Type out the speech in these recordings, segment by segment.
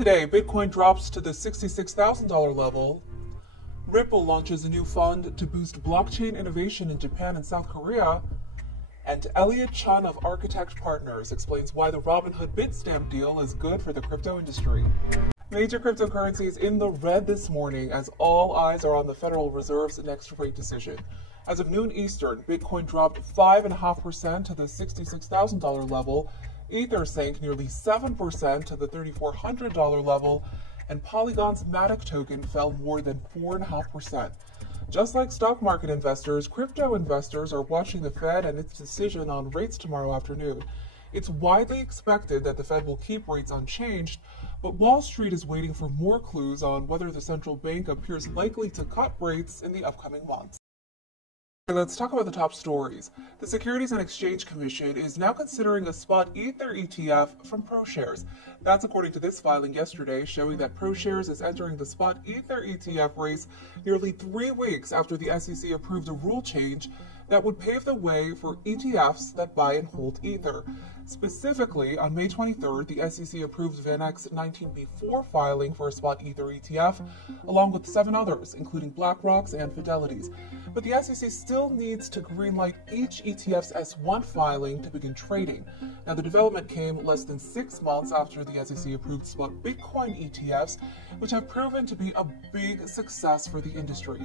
Today, Bitcoin drops to the $66,000 level. Ripple launches a new fund to boost blockchain innovation in Japan and South Korea. And Elliot Chun of Architect Partners explains why the Robinhood Bitstamp deal is good for the crypto industry. Major cryptocurrencies in the red this morning as all eyes are on the Federal Reserve's next rate decision. As of noon Eastern, Bitcoin dropped 5.5% to the $66,000 level. Ether sank nearly 7% to the $3,400 level, and Polygon's Matic token fell more than 4.5%. Just like stock market investors, crypto investors are watching the Fed and its decision on rates tomorrow afternoon. It's widely expected that the Fed will keep rates unchanged, but Wall Street is waiting for more clues on whether the central bank appears likely to cut rates in the upcoming months. Let's talk about the top stories. The Securities and Exchange Commission is now considering a spot Ether ETF from ProShares. That's according to this filing yesterday, showing that ProShares is entering the spot Ether ETF race nearly 3 weeks after the SEC approved a rule change that would pave the way for ETFs that buy and hold Ether. Specifically, on May 23rd, the SEC approved VanEck's 19B4 filing for a spot Ether ETF, along with 7 others, including BlackRock's and Fidelity's. But the SEC still needs to greenlight each ETF's S1 filing to begin trading. Now, the development came less than 6 months after the SEC approved spot Bitcoin ETFs, which have proven to be a big success for the industry.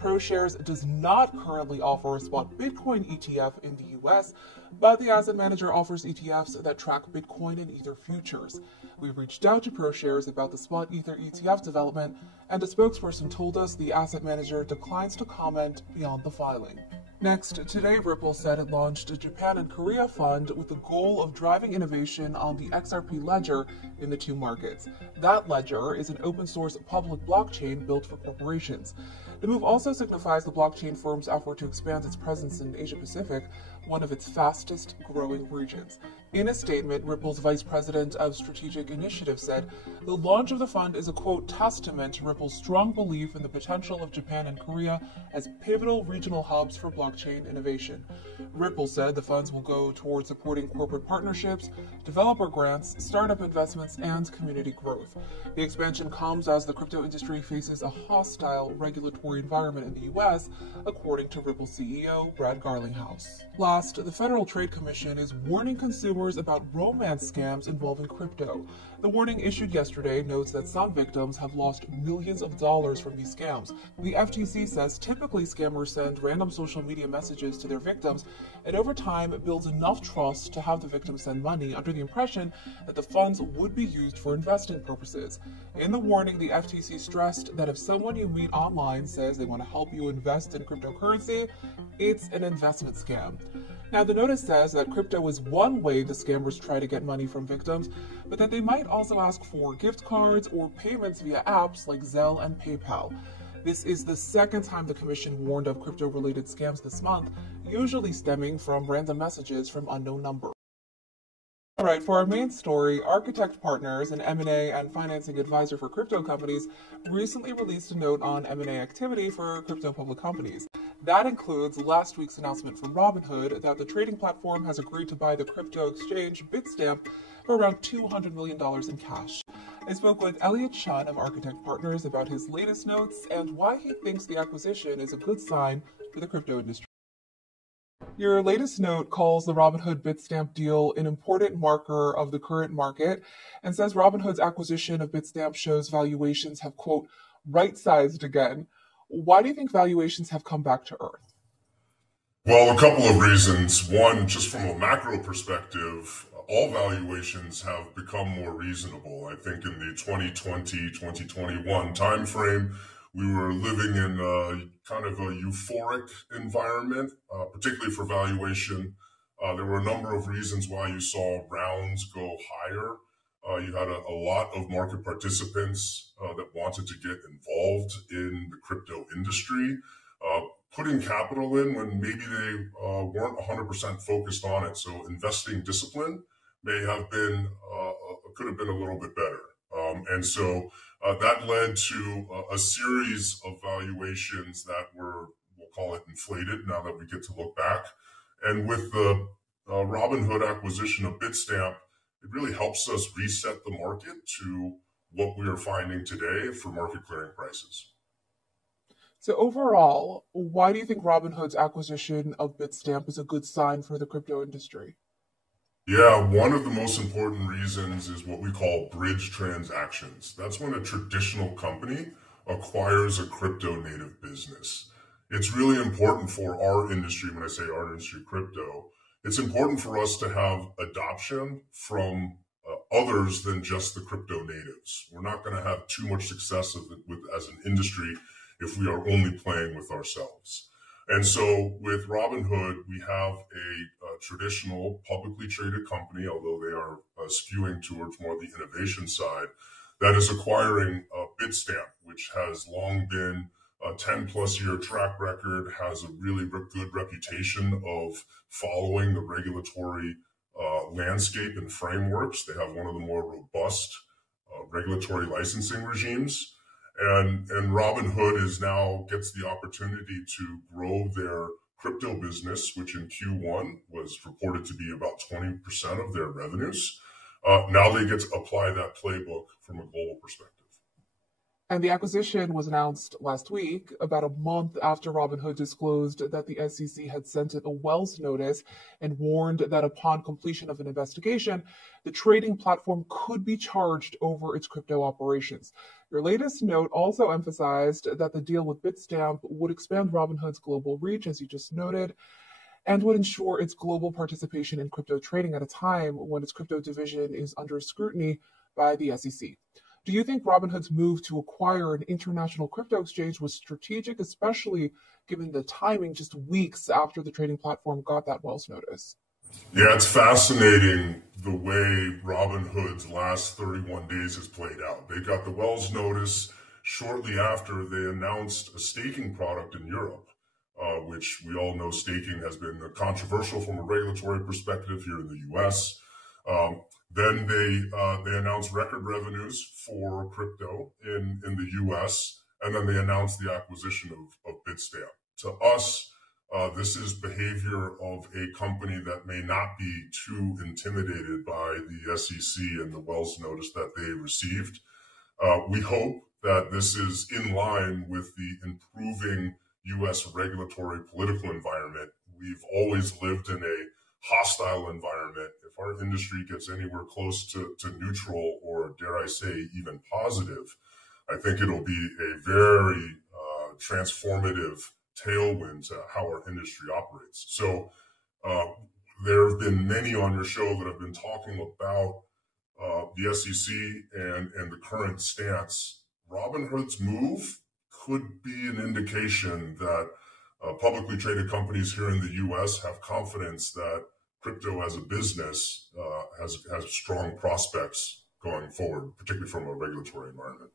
ProShares does not currently offer a spot Bitcoin ETF in the US, but the asset manager offers ETFs that track Bitcoin and Ether futures. We reached out to ProShares about the spot Ether ETF development, and a spokesperson told us the asset manager declines to comment beyond the filing. Next, today Ripple said it launched a Japan and Korea fund with the goal of driving innovation on the XRP ledger in the two markets. That ledger is an open-source public blockchain built for corporations. The move also signifies the blockchain firm's effort to expand its presence in Asia-Pacific, one of its fastest-growing regions. In a statement, Ripple's Vice President of Strategic Initiatives said, "The launch of the fund is a, quote, testament to Ripple's strong belief in the potential of Japan and Korea as pivotal regional hubs for blockchain innovation." Ripple said the funds will go towards supporting corporate partnerships, developer grants, startup investments, and community growth. The expansion comes as the crypto industry faces a hostile regulatory environment in the U.S., according to Ripple CEO Brad Garlinghouse. Last, the Federal Trade Commission is warning consumers about romance scams involving crypto. The warning issued yesterday notes that some victims have lost millions of dollars from these scams. The FTC says typically scammers send random social media messages to their victims, and over time builds enough trust to have the victim send money under the impression that the funds would be used for investing purposes. In the warning, the FTC stressed that if someone you meet online says they want to help you invest in cryptocurrency, it's an investment scam. Now, the notice says that crypto is one way the scammers try to get money from victims, but that they might also ask for gift cards or payments via apps like Zelle and PayPal. This is the second time the Commission warned of crypto-related scams this month, usually stemming from random messages from unknown numbers. All right, for our main story, Architect Partners, an M&A and financing advisor for crypto companies, recently released a note on M&A activity for crypto public companies. That includes last week's announcement from Robinhood that the trading platform has agreed to buy the crypto exchange Bitstamp for around $200 million in cash. I spoke with Elliot Chun of Architect Partners about his latest notes and why he thinks the acquisition is a good sign for the crypto industry. Your latest note calls the Robinhood Bitstamp deal an important marker of the current market and says Robinhood's acquisition of Bitstamp shows valuations have, quote, right-sized again. Why do you think valuations have come back to earth? Well, a couple of reasons. One, just from a macro perspective, all valuations have become more reasonable. I think in the 2020, 2021 timeframe, we were living in kind of a euphoric environment, particularly for valuation. There were a number of reasons why you saw rounds go higher. You had a lot of market participants that wanted to get involved in the crypto industry, putting capital in when maybe they weren't 100% focused on it. So investing discipline may have been, could have been a little bit better. And so that led to a series of valuations that were, we'll call it inflated now that we get to look back. And with the Robinhood acquisition of Bitstamp, it really helps us reset the market to what we are finding today for market clearing prices. So overall, why do you think Robinhood's acquisition of Bitstamp is a good sign for the crypto industry? Yeah, one of the most important reasons is what we call bridge transactions. That's when a traditional company acquires a crypto native business. It's really important for our industry. When I say our industry, crypto, it's important for us to have adoption from others than just the crypto natives. We're not going to have too much success as an industry if we are only playing with ourselves. And so with Robinhood, we have a traditional publicly traded company, although they are skewing towards more the innovation side, that is acquiring Bitstamp, which has long been a 10 plus year track record, has a really good reputation of following the regulatory landscape and frameworks. They have one of the more robust regulatory licensing regimes. And Robinhood is now gets the opportunity to grow their crypto business, which in Q1 was reported to be about 20% of their revenues. Now they get to apply that playbook from a global perspective. And the acquisition was announced last week, about a month after Robinhood disclosed that the SEC had sent it a Wells notice and warned that upon completion of an investigation, the trading platform could be charged over its crypto operations. Your latest note also emphasized that the deal with Bitstamp would expand Robinhood's global reach, as you just noted, and would ensure its global participation in crypto trading at a time when its crypto division is under scrutiny by the SEC. Do you think Robinhood's move to acquire an international crypto exchange was strategic, especially given the timing just weeks after the trading platform got that Wells notice? Yeah, it's fascinating the way Robinhood's last 31 days has played out. They got the Wells notice shortly after they announced a staking product in Europe, which we all know staking has been controversial from a regulatory perspective here in the US. Then they announced record revenues for crypto in the US, and then they announced the acquisition of Bitstamp. To us, this is behavior of a company that may not be too intimidated by the SEC and the Wells notice that they received. We hope that this is in line with the improving US regulatory political environment. We've always lived in a hostile environment. If our industry gets anywhere close to neutral, or dare I say even positive, I think it'll be a very transformative tailwind to how our industry operates. So there have been many on your show that have been talking about the SEC and the current stance. Robinhood's move could be an indication that publicly traded companies here in the US have confidence that crypto as a business has strong prospects going forward, particularly from a regulatory environment.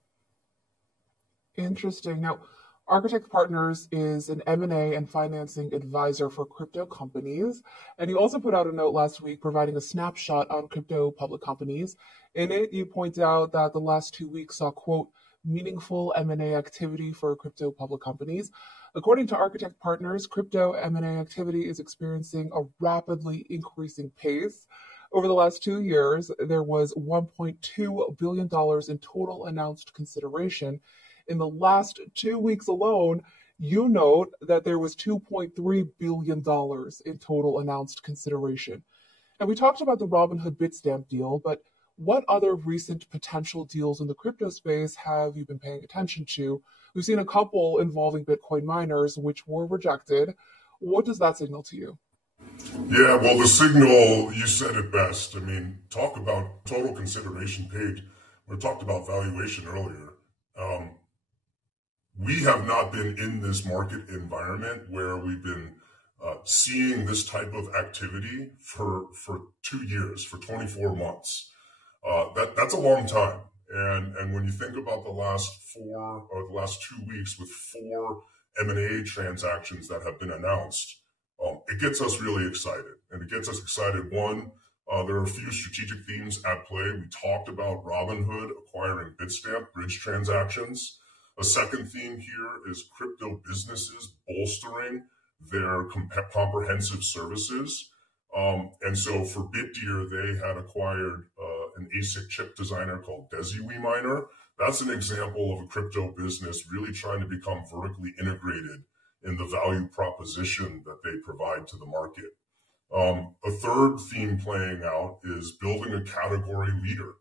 Interesting. Now, Architect Partners is an M&A and financing advisor for crypto companies. And you also put out a note last week providing a snapshot on crypto public companies. In it, you point out that the last 2 weeks saw, quote, meaningful M&A activity for crypto public companies. According to Architect Partners, crypto M&A activity is experiencing a rapidly increasing pace. Over the last 2 years, there was $1.2 billion in total announced consideration. In the last 2 weeks alone, you note that there was $2.3 billion in total announced consideration. And we talked about the Robinhood Bitstamp deal, but what other recent potential deals in the crypto space have you been paying attention to? We've seen a couple involving Bitcoin miners, which were rejected. What does that signal to you? Yeah, well, the signal, you said it best. I mean, talk about total consideration paid. We talked about valuation earlier. We have not been in this market environment where we've been seeing this type of activity for 2 years, for 24 months. That's a long time. And when you think about the last 2 weeks with 4 M&A transactions that have been announced, it gets us really excited. And it gets us excited. One, there are a few strategic themes at play. We talked about Robinhood acquiring Bitstamp, bridge transactions. A second theme here is crypto businesses bolstering their comprehensive services. And so for BitDeer, they had acquired an ASIC chip designer called DesiWeMiner. That's an example of a crypto business really trying to become vertically integrated in the value proposition that they provide to the market. A third theme playing out is building a category leader.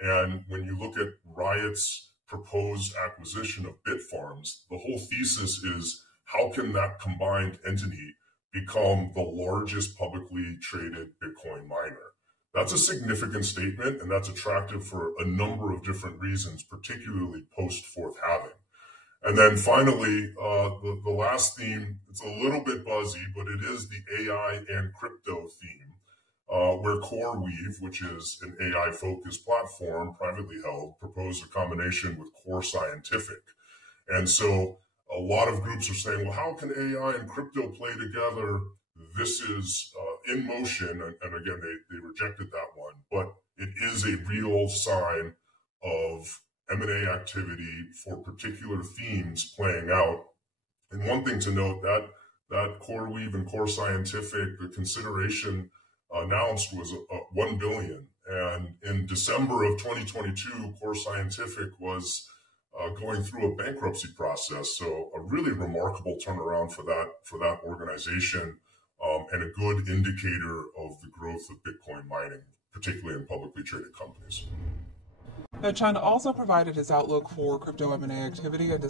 And when you look at Riot's proposed acquisition of Bitfarms, the whole thesis is how can that combined entity become the largest publicly traded Bitcoin miner? That's a significant statement, and that's attractive for a number of different reasons, particularly post fourth halving. And then finally, the last theme, it's a little bit buzzy, but it is the AI and crypto theme, where CoreWeave, which is an AI-focused platform, privately held, proposed a combination with Core Scientific. And so a lot of groups are saying, well, how can AI and crypto play together? This is in motion, and again, they rejected that one, but it is a real sign of M&A activity for particular themes playing out. And one thing to note, that CoreWeave and Core Scientific, the consideration announced was $1 billion. And in December of 2022, Core Scientific was going through a bankruptcy process. So a really remarkable turnaround for that organization, and a good indicator of the growth of Bitcoin mining, particularly in publicly traded companies. Now, China also provided his outlook for crypto M&A activity and